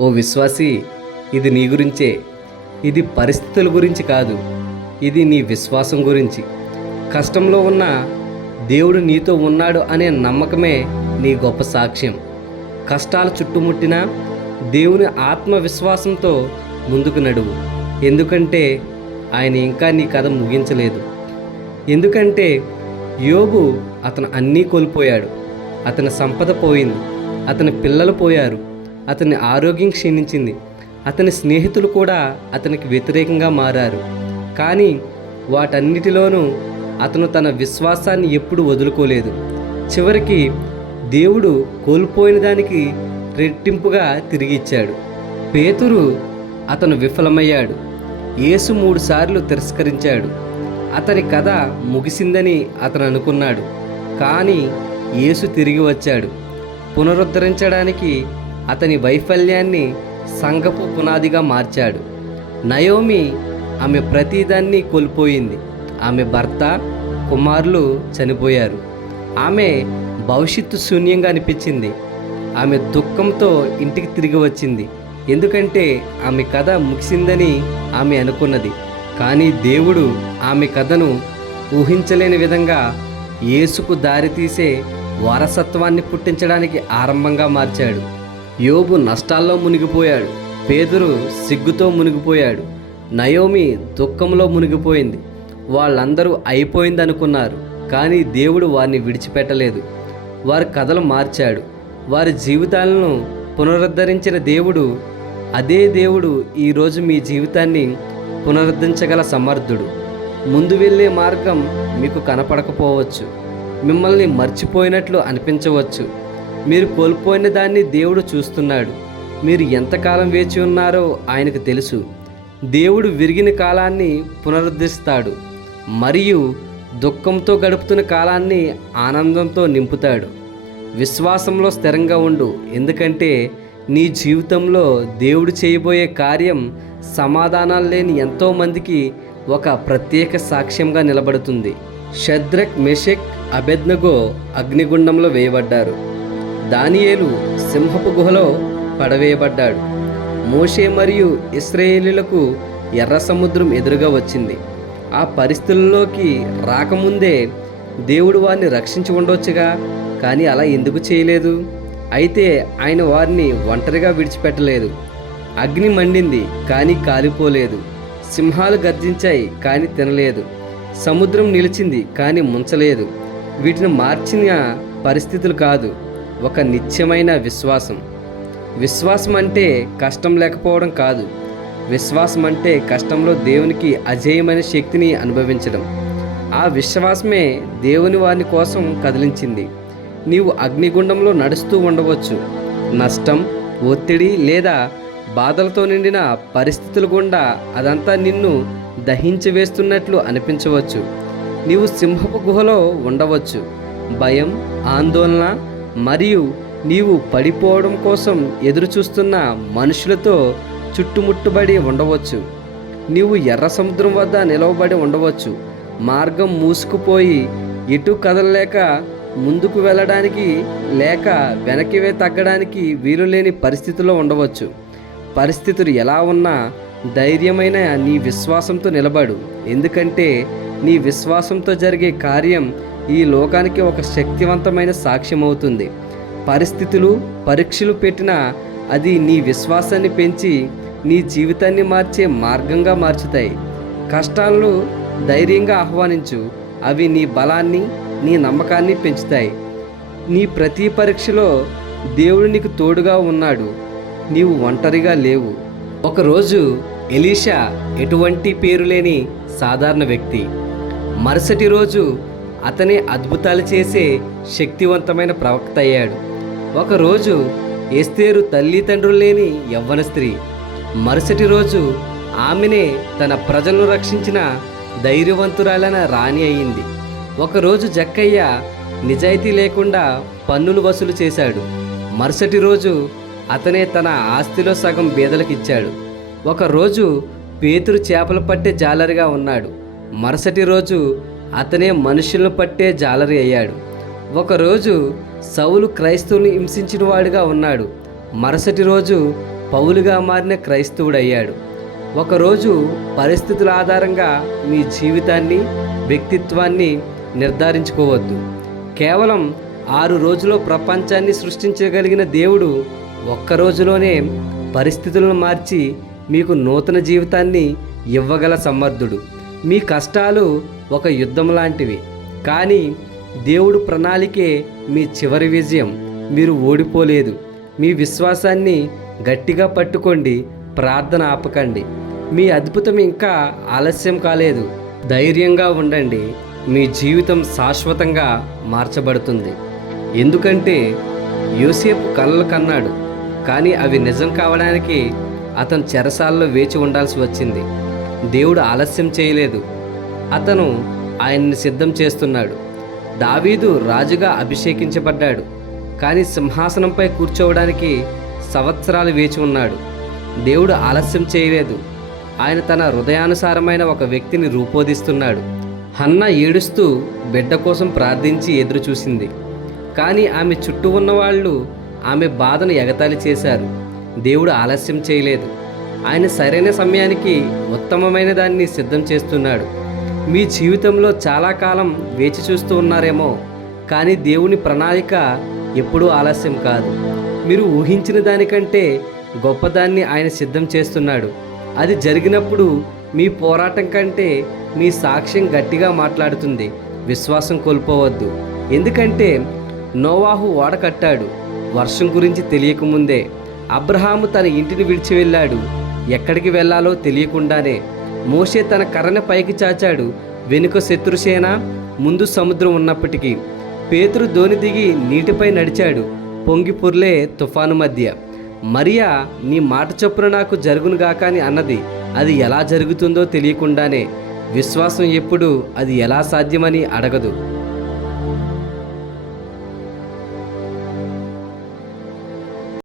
ఓ విశ్వాసి ఇది నీ గురించే. ఇది పరిస్థితుల గురించి కాదు ఇది నీ విశ్వాసం గురించి. కష్టంలో ఉన్న దేవుడు నీతో ఉన్నాడు అనే నమ్మకమే నీ గొప్ప సాక్ష్యం. కష్టాలు చుట్టుముట్టినా దేవుని ఆత్మవిశ్వాసంతో ముందుకు నడువు. ఎందుకంటే ఆయన ఇంకా నీ కథ ముగించలేదు. ఎందుకంటే యోబు అతను అన్నీ కోల్పోయాడు. అతని సంపద పోయింది. అతని పిల్లలు పోయారు. అతని ఆరోగ్యం క్షీణించింది. అతని స్నేహితులు కూడా అతనికి వ్యతిరేకంగా మారారు. కానీ వాటన్నిటిలోనూ అతను తన విశ్వాసాన్ని ఎప్పుడు వదులుకోలేదు. చివరికి దేవుడు కోల్పోయిన దానికి రెట్టింపుగా తిరిగిచ్చాడు పేతురు అతను విఫలమయ్యాడు. యేసు మూడుసార్లు తిరస్కరించాడు. అతని కథ ముగిసిందని అతను అనుకున్నాడు. కానీ యేసు తిరిగి వచ్చాడు. పునరుద్ధరించడానికి అతని వైఫల్యాన్ని సంఘపు పునాదిగా మార్చాడు. నయోమి ఆమె ప్రతిదాన్ని కోల్పోయింది. ఆమె భర్త కుమారులు చనిపోయారు. ఆమె భవిష్యత్తు శూన్యంగా అనిపించింది. ఆమె దుఃఖంతో ఇంటికి తిరిగి వచ్చింది. ఎందుకంటే ఆమె కథ ముగిసిందని ఆమె అనుకున్నది. కానీ దేవుడు ఆమె కథను ఊహించలేని విధంగా యేసుకు దారితీసే వారసత్వాన్ని పుట్టించడానికి ఆరంభంగా మార్చాడు. యోబు నష్టాల్లో మునిగిపోయాడు. పేదరు సిగ్గుతో మునిగిపోయాడు. నయోమి దుఃఖంలో మునిగిపోయింది. వాళ్ళందరూ అయిపోయింది అనుకున్నారు కానీ దేవుడు వారిని విడిచిపెట్టలేదు. వారి కథలు మార్చాడు. వారి జీవితాలను పునరుద్ధరించిన దేవుడు అదే దేవుడు ఈరోజు మీ జీవితాన్ని పునరుద్ధరించగల సమర్థుడు. ముందు వెళ్ళే మార్గం మీకు కనపడకపోవచ్చు. మిమ్మల్ని మర్చిపోయినట్లు అనిపించవచ్చు. మీరు కోల్పోయిన దాన్ని దేవుడు చూస్తున్నాడు. మీరు ఎంతకాలం వేచి ఉన్నారో ఆయనకు తెలుసు. దేవుడు విరిగిన కాలాన్ని పునరుద్ధరిస్తాడు. మరియు దుఃఖంతో గడుపుతున్న కాలాన్ని ఆనందంతో నింపుతాడు. విశ్వాసంలో స్థిరంగా ఉండు. ఎందుకంటే నీ జీవితంలో దేవుడు చేయబోయే కార్యం సమాధానాలు లేని ఎంతోమందికి ఒక ప్రత్యేక సాక్ష్యంగా నిలబడుతుంది. షద్రక్ మెషెక్ అబెద్నగో అగ్నిగుండంలో వేయబడ్డారు. దానియేలు సింహపు గుహలో పడవేయబడ్డాడు. మోషే మరియు ఇస్రాయేలీలకు ఎర్ర సముద్రం ఎదురుగా వచ్చింది. ఆ పరిస్థితుల్లోకి రాకముందే దేవుడు వారిని రక్షించి ఉండొచ్చుగా కానీ అలా ఎందుకు చేయలేదు? అయితే ఆయన వారిని ఒంటరిగా విడిచిపెట్టలేదు. అగ్ని మండింది కానీ కాలిపోలేదు. సింహాలు గర్జించాయి కానీ తినలేదు. సముద్రం నిలిచింది కానీ ముంచలేదు. వీటిని మార్చిన పరిస్థితులు కాదు. ఒక నిత్యమైన విశ్వాసం. విశ్వాసం అంటే కష్టం లేకపోవడం కాదు. విశ్వాసం అంటే కష్టంలో దేవునికి అజేయమైన శక్తిని అనుభవించడం. ఆ విశ్వాసమే దేవుని వారిని కోసం కదిలించింది. నీవు అగ్నిగుండంలో నడుస్తూ ఉండవచ్చు. నష్టం ఒత్తిడి లేదా బాధలతో నిండిన పరిస్థితులు గుండా అదంతా నిన్ను దహించి వేస్తున్నట్లు అనిపించవచ్చు. నీవు సింహపు గుహలో ఉండవచ్చు. భయం ఆందోళన మరియు నీవు పడిపోవడం కోసం ఎదురుచూస్తున్న మనుషులతో చుట్టుముట్టుబడి ఉండవచ్చు. నీవు ఎర్ర సముద్రం వద్ద నిలవబడి ఉండవచ్చు. మార్గం మూసుకుపోయి ఎటు కదలలేక ముందుకు వెళ్ళడానికి లేక వెనక్కి తగ్గడానికి వీలులేని పరిస్థితిలో ఉండవచ్చు. పరిస్థితులు ఎలా ఉన్నా ధైర్యమైన నీ విశ్వాసంతో నిలబడు. ఎందుకంటే నీ విశ్వాసంతో జరిగే కార్యం ఈ లోకానికి ఒక శక్తివంతమైన సాక్ష్యం అవుతుంది పరిస్థితులు పరీక్షలు పెట్టినా అది నీ విశ్వాసాన్ని పెంచి నీ జీవితాన్ని మార్చే మార్గంగా మార్చుతాయి. కష్టాలను ధైర్యంగా ఆహ్వానించు. అవి నీ బలాన్ని నీ నమ్మకాన్ని పెంచుతాయి. నీ ప్రతి పరీక్షలో దేవుడు నీకు తోడుగా ఉన్నాడు. నీవు ఒంటరిగా లేవు. ఒకరోజు ఎలీషా ఎటువంటి పేరు లేని సాధారణ వ్యక్తి. మరుసటి రోజు అతనే అద్భుతాలు చేసే శక్తివంతమైన ప్రవక్త అయ్యాడు. ఒకరోజు ఎస్తేరు తల్లిదండ్రులు లేని యవ్వన స్త్రీ మరుసటి రోజు ఆమెనే తన ప్రజలను రక్షించిన ధైర్యవంతురాలైన రాణి అయింది. ఒకరోజు జక్కయ్య నిజాయితీ లేకుండా పన్నులు వసూలు చేశాడు. మరుసటి రోజు అతనే తన ఆస్తిలో సగం బీదలకిచ్చాడు ఒకరోజు పేతురు చేపలు పట్టే జాలరిగా ఉన్నాడు. మరుసటి రోజు అతనే మనుషులను పట్టే జాలరి అయ్యాడు. ఒకరోజు సౌలు క్రైస్తవుని హింసించిన వాడిగా ఉన్నాడు. మరుసటి రోజు పౌలుగా మారిన క్రైస్తవుడయ్యాడు. ఒకరోజు పరిస్థితుల ఆధారంగా మీ జీవితాన్ని వ్యక్తిత్వాన్ని నిర్ధారించుకోవద్దు. కేవలం ఆరు రోజుల్లో ప్రపంచాన్ని సృష్టించగలిగిన దేవుడు ఒక్క రోజులోనే పరిస్థితులను మార్చి మీకు నూతన జీవితాన్ని ఇవ్వగల సమర్థుడు. మీ కష్టాలు ఒక యుద్ధం లాంటివి. కానీ దేవుడు ప్రణాళికే మీ చివరి విజయం. మీరు ఓడిపోలేదు. మీ విశ్వాసాన్ని గట్టిగా పట్టుకోండి. ప్రార్థన ఆపకండి. మీ అద్భుతం ఇంకా ఆలస్యం కాలేదు. ధైర్యంగా ఉండండి. మీ జీవితం శాశ్వతంగా మార్చబడుతుంది. ఎందుకంటే యోసేపు కలలు కన్నాడు. కానీ అవి నిజం కావడానికి అతను చెరసాల్లో వేచి ఉండాల్సి వచ్చింది. దేవుడు ఆలస్యం చేయలేదు. అతను ఆయన్ని సిద్ధం చేస్తున్నాడు. దావీదు రాజుగా అభిషేకించబడ్డాడు. కానీ సింహాసనంపై కూర్చోవడానికి సంవత్సరాలు వేచి ఉన్నాడు. దేవుడు ఆలస్యం చేయలేదు. ఆయన తన హృదయానుసారమైన ఒక వ్యక్తిని రూపొందిస్తున్నాడు. హన్న ఏడుస్తూ బిడ్డ కోసం ప్రార్థించి ఎదురుచూసింది. కానీ ఆమె చుట్టూ ఉన్నవాళ్ళు ఆమె బాధను ఎగతాళి చేశారు. దేవుడు ఆలస్యం చేయలేదు. ఆయన సరైన సమయానికి ఉత్తమమైన దాన్ని సిద్ధం చేస్తున్నాడు. మీ జీవితంలో చాలా కాలం వేచి చూస్తూ ఉన్నారేమో కానీ దేవుని ప్రణాళిక ఎప్పుడూ ఆలస్యం కాదు. మీరు ఊహించిన దానికంటే గొప్పదాన్ని ఆయన సిద్ధం చేస్తున్నాడు. అది జరిగినప్పుడు మీ పోరాటం కంటే మీ సాక్ష్యం గట్టిగా మాట్లాడుతుంది. విశ్వాసం కోల్పోవద్దు. ఎందుకంటే నోవాహు ఓడ కట్టాడు. వర్షం గురించి తెలియకముందే అబ్రహాము తన ఇంటిని విడిచి వెళ్ళాడు. ఎక్కడికి వెళ్ళాలో తెలియకుండానే మోషే తన కర్రను పైకి చాచాడు. వెనుక శత్రుసేన ముందు సముద్రం ఉన్నప్పటికీ పేతురు దోని దిగి నీటిపై నడిచాడు. పొంగి పొర్లే తుఫాను మధ్య. మరియా నీ మాట చొప్పున నాకు జరుగునుగాక అని అన్నది. అది ఎలా జరుగుతుందో తెలియకుండానే. విశ్వాసం ఎప్పుడు అది ఎలా సాధ్యమని అడగదు.